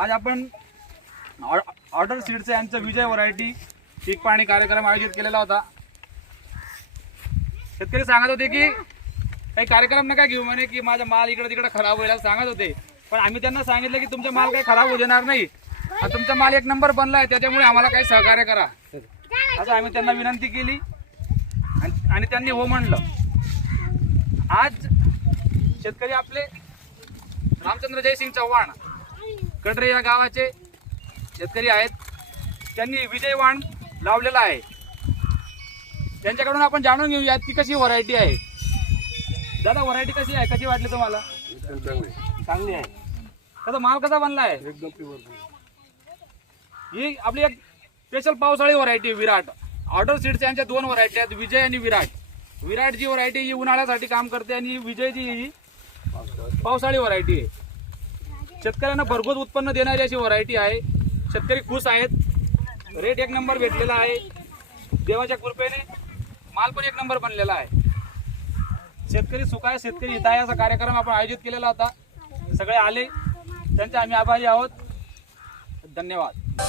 आज आपण ऑर्डर सीडचं यांचं विजय व्हरायटी पीक पाणी कार्यक्रम आयोजित केलेला होता. शेतकरी सांगत होते की काही कार्यक्रम नका घेऊ म्हणे की माझा माल इकडे तिकडे खराब होईल सांगत होते. पण आम्ही त्यांना सांगितलं की तुमचा माल काही खराब होऊ देणार नाही. तुमचा माल एक नंबर बनला आहे त्याच्यामुळे आम्हाला काही सहकार्य करा. असं आम्ही त्यांना विनंती केली. आणि त्यांनी हो म्हणलं. आज शेतकरी आपले रामचंद्र जयसिंग चव्हाण कडरे या गावाचे शेतकरी आहेत. त्यांनी विजय वाण लावलेला आहे. त्यांच्याकडून आपण जाणून घेऊया ती कशी व्हरायटी आहे. दादा व्हरायटी कशी आहे? कशी वाटली तुम्हाला? चांगली आहे. त्याचा माल कसा बनला आहे? ही आपली एक स्पेशल पावसाळी व्हरायटी विराट. ऑर्डर सीड्स यांच्या दोन व्हरायटी आहेत विजय आणि विराट. विराट जी व्हरायटी ही उन्हाळ्यासाठी काम करते आणि विजय जी ही पावसाळी व्हरायटी आहे. शेतकऱ्यांना भरघोस उत्पन्न देणारी अशी व्हरायटी आहे. शेतकरी खुश आहेत. रेट एक नंबर भेटलेला आहे. देवाच्या कृपेने माल पण एक नंबर बनलेला आहे. शेतकरी सुखाय शेतकरी हिताय असा कार्यक्रम आपण आयोजित केलेला होता. सगळे आले. त्यांचे आम्ही आभारी आहोत. धन्यवाद.